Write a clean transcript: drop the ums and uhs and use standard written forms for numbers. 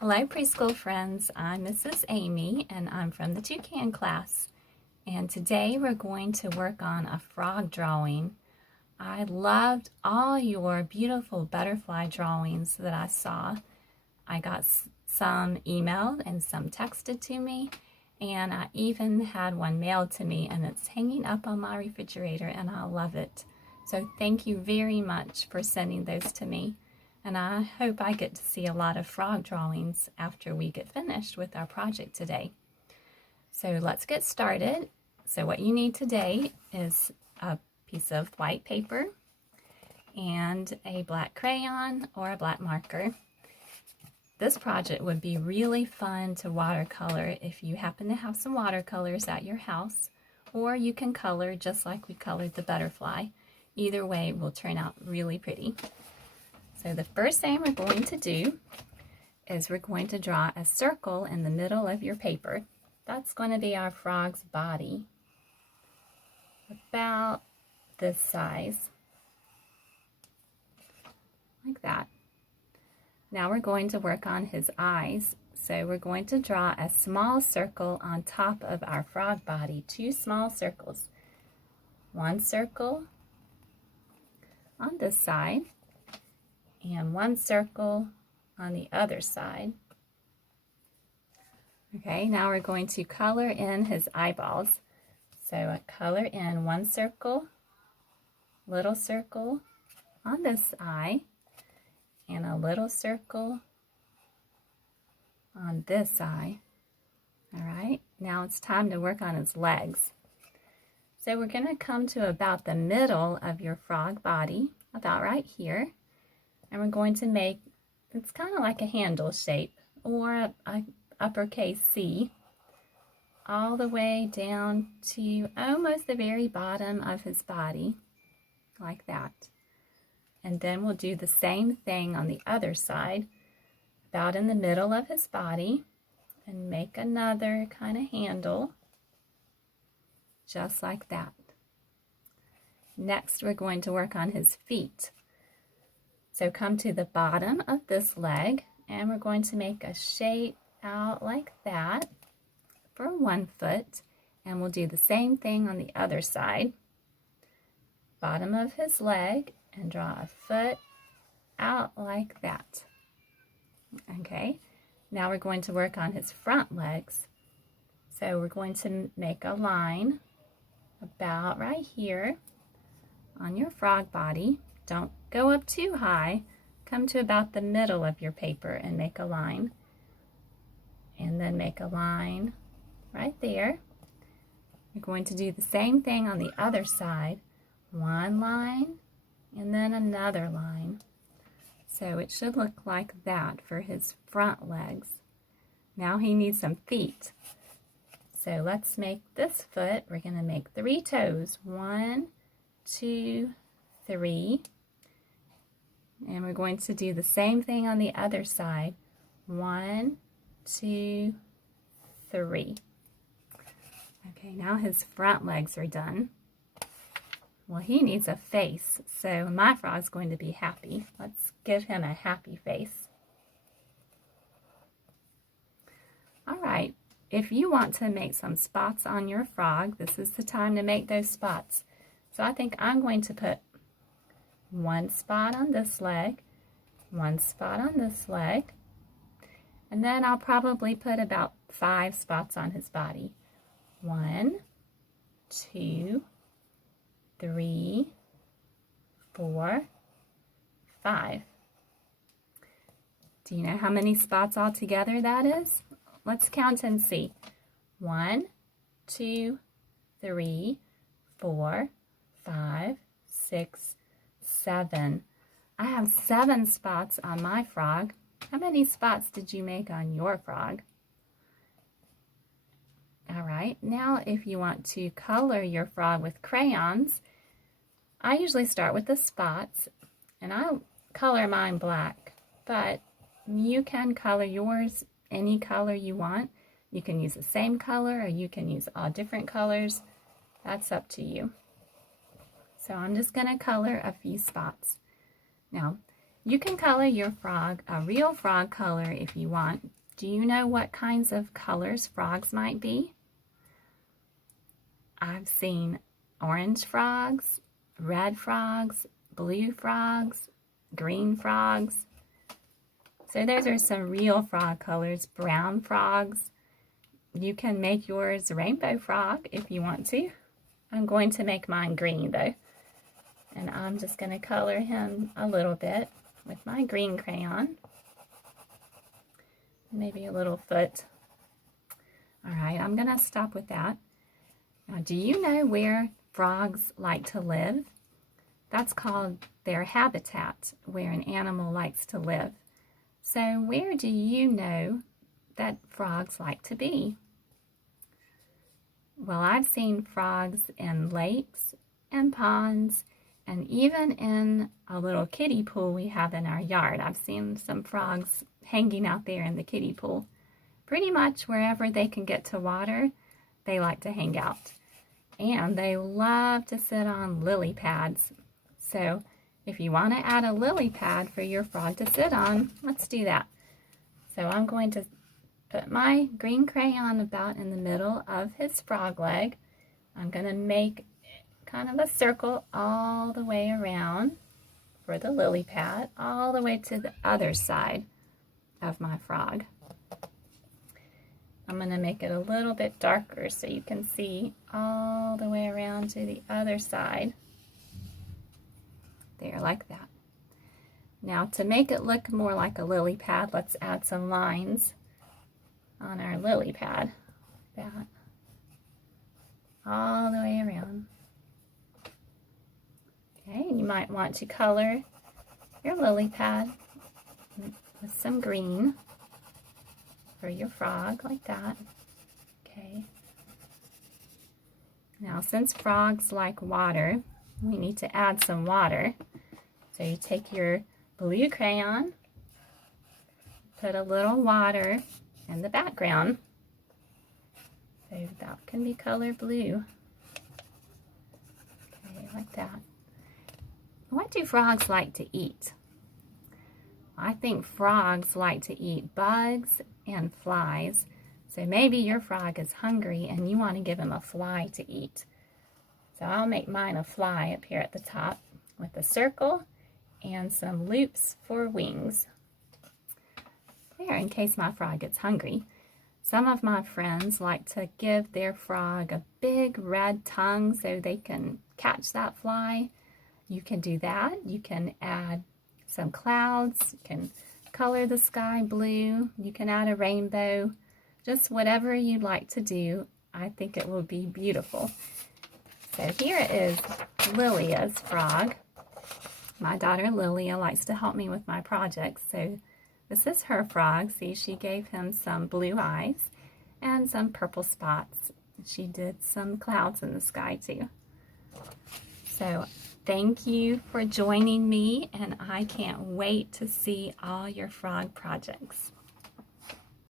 Hello preschool friends, I'm Mrs. Amy and I'm from the Toucan class. And today we're going to work on a frog drawing. I loved all your beautiful butterfly drawings that I saw. I got some emailed and some texted to me, and I even had one mailed to me, and it's hanging up on my refrigerator and I love it. So thank you very much for sending those to me. And I hope I get to see a lot of frog drawings after we get finished with our project today. So let's get started. So what you need today is a piece of white paper and a black crayon or a black marker. This project would be really fun to watercolor if you happen to have some watercolors at your house, or you can color just like we colored the butterfly. Either way will turn out really pretty. So the first thing we're going to do is we're going to draw a circle in the middle of your paper. That's going to be our frog's body, about this size, like that. Now we're going to work on his eyes. So we're going to draw a small circle on top of our frog body, two small circles. One circle on this side, and one circle on the other side. Okay, now we're going to color in his eyeballs. So I color in one circle, little circle on this eye, and a little circle on this eye. All right, now it's time to work on his legs. So we're going to come to about the middle of your frog body, about right here. And we're going to make, it's kind of like a handle shape, or a uppercase C, all the way down to almost the very bottom of his body, like that. And then we'll do the same thing on the other side, about in the middle of his body, and make another kind of handle, just like that. Next, we're going to work on his feet. So come to the bottom of this leg, and we're going to make a shape out like that for 1 foot, and we'll do the same thing on the other side. Bottom of his leg, and draw a foot out like that. Okay, now we're going to work on his front legs. So we're going to make a line about right here on your frog body. Don't go up too high. Come to about the middle of your paper and make a line. And then make a line right there. You're going to do the same thing on the other side. One line and then another line. So it should look like that for his front legs. Now he needs some feet. So let's make this foot. We're going to make 3 toes. 1, 2, 3. And we're going to do the same thing on the other side. 1, 2, 3. Okay, now his front legs are done. Well, he needs a face, so my frog's going to be happy. Let's give him a happy face. All right, if you want to make some spots on your frog, this is the time to make those spots. So I think I'm going to put 1 spot on this leg, 1 spot on this leg, and then I'll probably put about 5 spots on his body. 1, 2, 3, 4, 5. Do you know how many spots altogether that is? Let's count and see. 1, 2, 3, 4, 5, 6, 7. I have 7 spots on my frog. How many spots did you make on your frog? All right, now if you want to color your frog with crayons, I usually start with the spots, and I color mine black, but you can color yours any color you want. You can use the same color, or you can use all different colors. That's up to you. So I'm just going to color a few spots. Now, You can color your frog a real frog color if you want. Do you know what kinds of colors frogs might be? I've seen orange frogs, red frogs, blue frogs, green frogs. So those are some real frog colors. Brown frogs. You can make yours rainbow frog if you want to. I'm going to make mine green though. And I'm just going to color him a little bit with my green crayon. Maybe a little foot. All right, I'm going to stop with that. Now, do you know where frogs like to live? That's called their habitat, where an animal likes to live. So where do you know that frogs like to be? Well, I've seen frogs in lakes and ponds and even in a little kiddie pool we have in our yard. I've seen some frogs hanging out there in the kiddie pool. Pretty much wherever they can get to water, they like to hang out. And they love to sit on lily pads. So if you want to add a lily pad for your frog to sit on, let's do that. So I'm going to put my green crayon about in the middle of his frog leg. I'm going to make kind of a circle all the way around for the lily pad, all the way to the other side of my frog. I'm going to make it a little bit darker so you can see all the way around to the other side. There, like that. Now to make it look more like a lily pad, let's add some lines on our lily pad. Like that. All the way around. Okay, you might want to color your lily pad with some green for your frog, like that. Okay. Now, since frogs like water, we need to add some water. So you take your blue crayon, put a little water in the background. So that can be color blue. Okay, like that. What do frogs like to eat? I think frogs like to eat bugs and flies. So maybe your frog is hungry and you want to give him a fly to eat. So I'll make mine a fly up here at the top with a circle and some loops for wings. There, in case my frog gets hungry. Some of my friends like to give their frog a big red tongue so they can catch that fly. You can do that. You can add some clouds. You can color the sky blue. You can add a rainbow. Just whatever you'd like to do. I think it will be beautiful. So here is Lilia's frog. My daughter Lilia likes to help me with my projects. So this is her frog. See, she gave him some blue eyes and some purple spots. She did some clouds in the sky too. So thank you for joining me, and I can't wait to see all your frog projects.